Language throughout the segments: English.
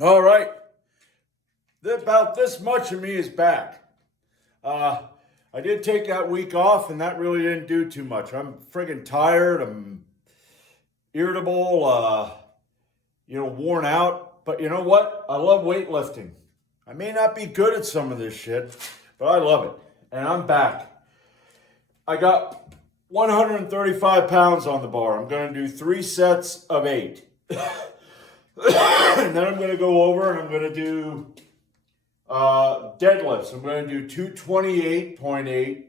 All right. About this much of me is back. I did take that week off, and that really didn't do too much. I'm friggin' tired. I'm irritable, worn out. But you know what? I love weightlifting. I may not be good at some of this shit, but I love it. And I'm back. I got 135 pounds on the bar. I'm going to do 3 sets of 8. And then I'm going to go over and I'm going to do deadlifts. I'm going to do 228.8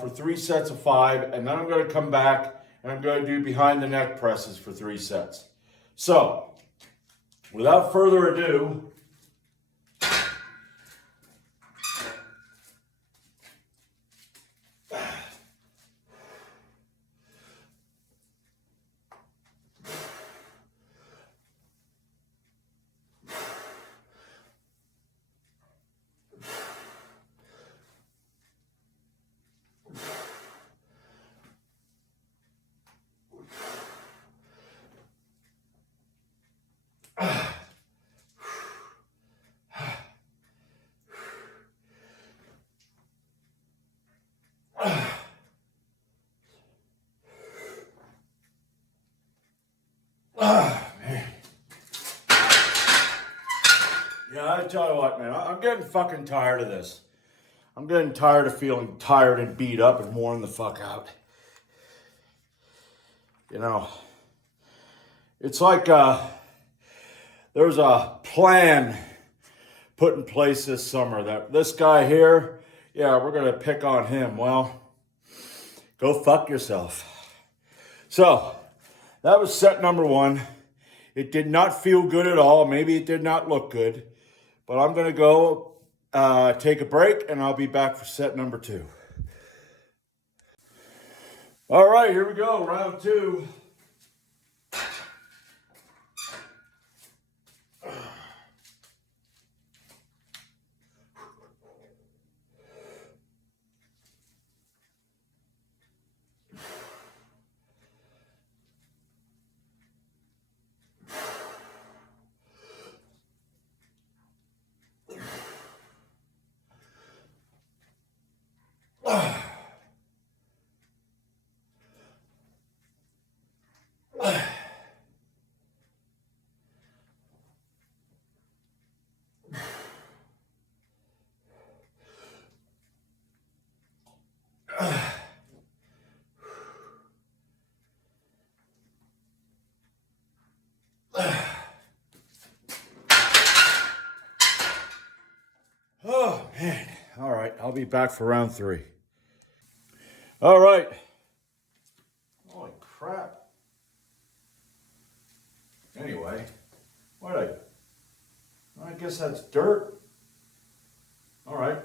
for 3 sets of 5. And then I'm going to come back and I'm going to do behind the neck presses for 3 sets. So, without further ado, man. Yeah, I tell you what, man, I'm getting fucking tired of this. I'm getting tired of feeling tired and beat up and worn the fuck out. You know, it's like there's a plan put in place this summer that this guy here, yeah, we're going to pick on him. Well, go fuck yourself. So, that was set number 1. It did not feel good at all. Maybe it did not look good. But I'm going to go take a break, and I'll be back for set number 2. All right, here we go, round 2. Oh, man. All right, I'll be back for round 3. All right. Holy crap. Anyway, I guess that's dirt. All right.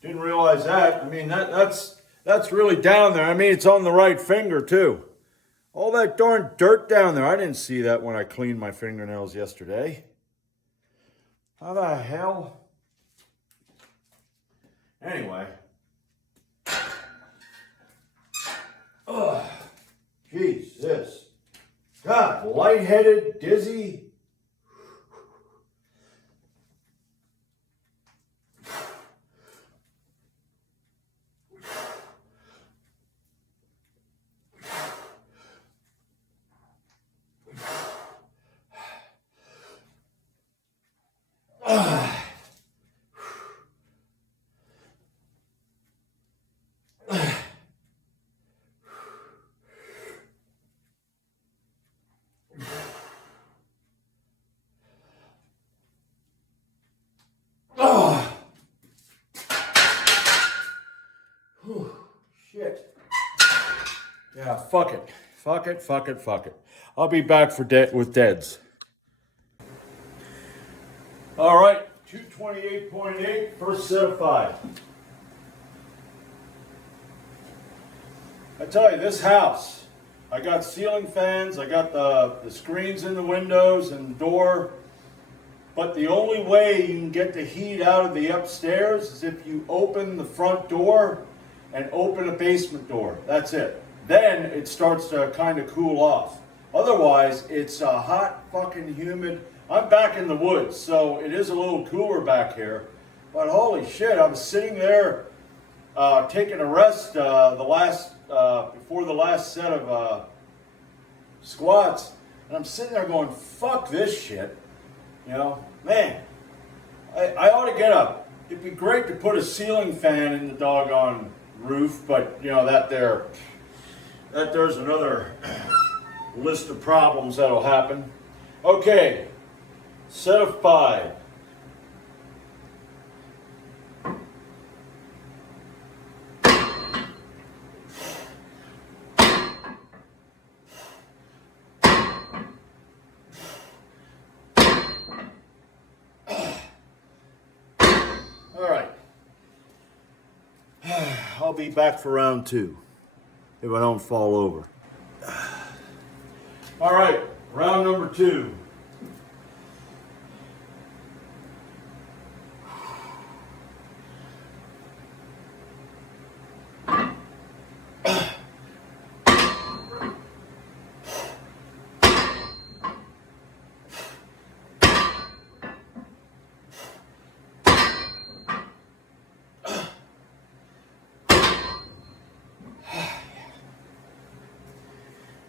Didn't realize that. I mean, that's really down there. I mean, it's on the right finger, too. All that darn dirt down there. I didn't see that when I cleaned my fingernails yesterday. How the hell? Anyway. Oh, Jesus. God, lightheaded, dizzy. Shit. Yeah, fuck it. Fuck it. I'll be back with Deads. All right, 228.8, first set of 5. I tell you, this house, I got ceiling fans, I got the screens in the windows and the door, but the only way you can get the heat out of the upstairs is if you open the front door and open a basement door. That's it. Then it starts to kind of cool off. Otherwise, it's hot, fucking humid. I'm back in the woods, so it is a little cooler back here. But holy shit, I was sitting there taking a rest before the last set of squats, and I'm sitting there going, fuck this shit. You know, man, I ought to get up. It'd be great to put a ceiling fan in the doggone roof, but you know, there's another list of problems that'll happen. Okay, set of 5. All right. I'll be back for round 2 if I don't fall over. All right, round number 2.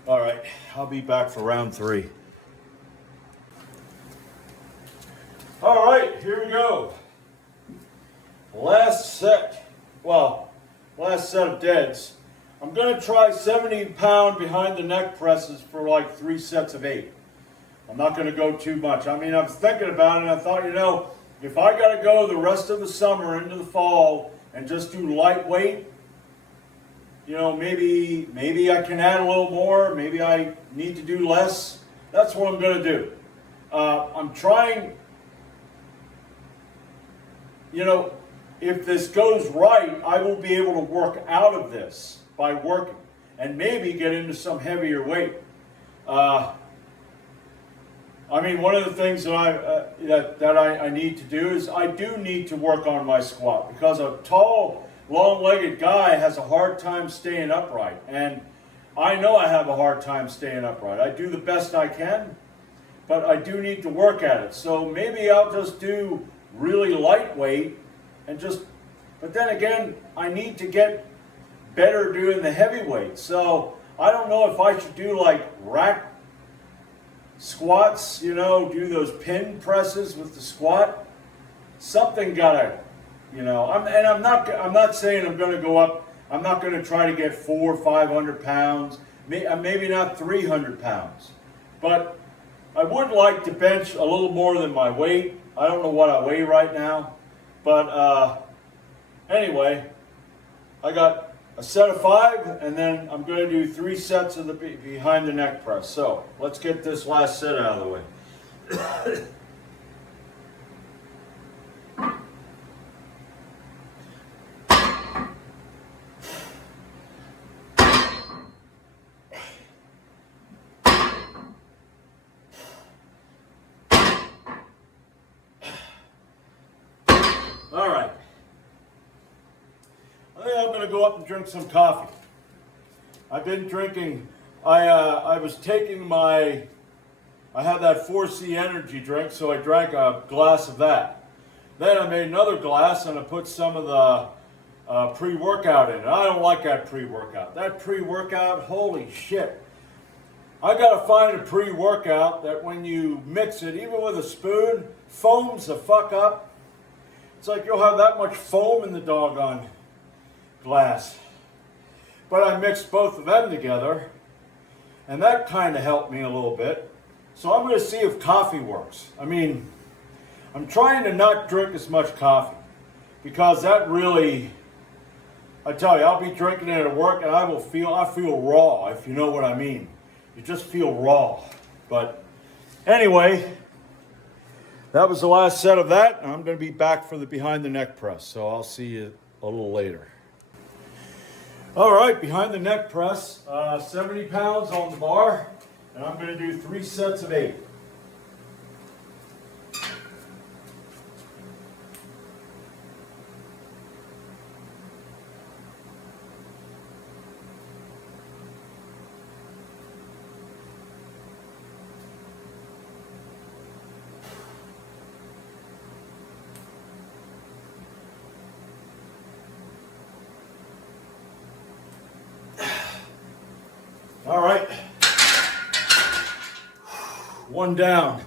All right, I'll be back for round 3. All right, here we go. Last set of deads. I'm gonna try 70-pound behind the neck presses for like 3 sets of 8. I'm not gonna go too much. I mean, I was thinking about it and I thought, you know, if I gotta go the rest of the summer into the fall and just do lightweight, you know, maybe I can add a little more. Maybe I need to do less. That's what I'm going to do. I'm trying, you know, if this goes right, I will be able to work out of this by working and maybe get into some heavier weight. I mean, one of the things that I need to do is I do need to work on my squat, because a tall, long-legged guy has a hard time staying upright, and I know I have a hard time staying upright. I do the best I can, but I do need to work at it. So maybe I'll just do really lightweight and but then again, I need to get better doing the heavyweight. So I don't know if I should do like rack squats, you know, do those pin presses with the squat. Something gotta, you know, I'm not saying I'm going to go up. I'm not going to try to get 400 or 500 pounds, maybe not 300 pounds. But I would like to bench a little more than my weight. I don't know what I weigh right now. But anyway, I got a set of 5, and then I'm going to do 3 sets of the behind the neck press. So let's get this last set out of the way. All right. I think I'm going to go up and drink some coffee. I've been drinking, I was taking I have that 4C energy drink, so I drank a glass of that. Then I made another glass and I put some of the pre-workout in it. I don't like that pre-workout. That pre-workout, holy shit. I got to find a pre-workout that when you mix it, even with a spoon, foams the fuck up. It's like you'll have that much foam in the doggone glass. But I mixed both of them together, and that kind of helped me a little bit. So I'm going to see if coffee works. I mean, I'm trying to not drink as much coffee, because that really, I tell you, I'll be drinking it at work and I feel raw, if you know what I mean. You just feel raw. But anyway, that was the last set of that, and I'm going to be back for the behind the neck press, so I'll see you a little later. All right, behind the neck press, 70 pounds on the bar, and I'm going to do 3 sets of 8. All right. 1 down,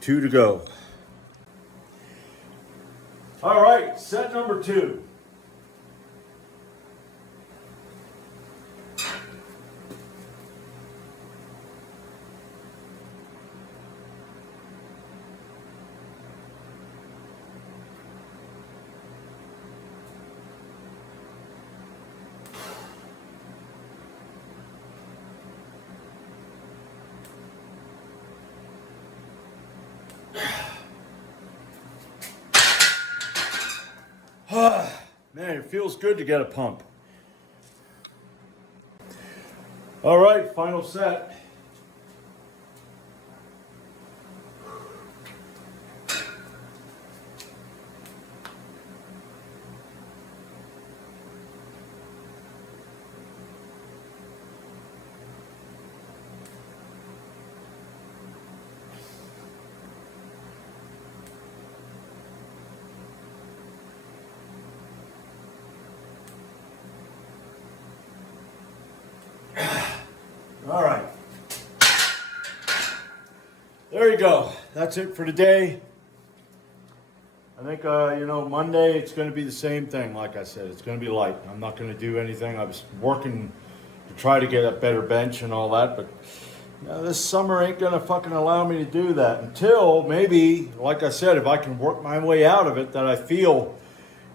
2 to go. All right, set number 2. Man, it feels good to get a pump. All right, final set. All right. There you go. That's it for today. I think, Monday it's going to be the same thing. Like I said, it's going to be light. I'm not going to do anything. I was working to try to get a better bench and all that, but this summer ain't going to fucking allow me to do that until maybe, like I said, if I can work my way out of it, that I feel,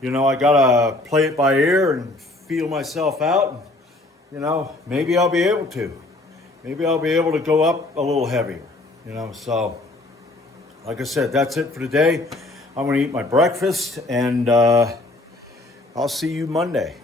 I got to play it by ear and feel myself out. Maybe I'll be able to. Maybe I'll be able to go up a little heavier, So, like I said, that's it for today. I'm going to eat my breakfast, and I'll see you Monday.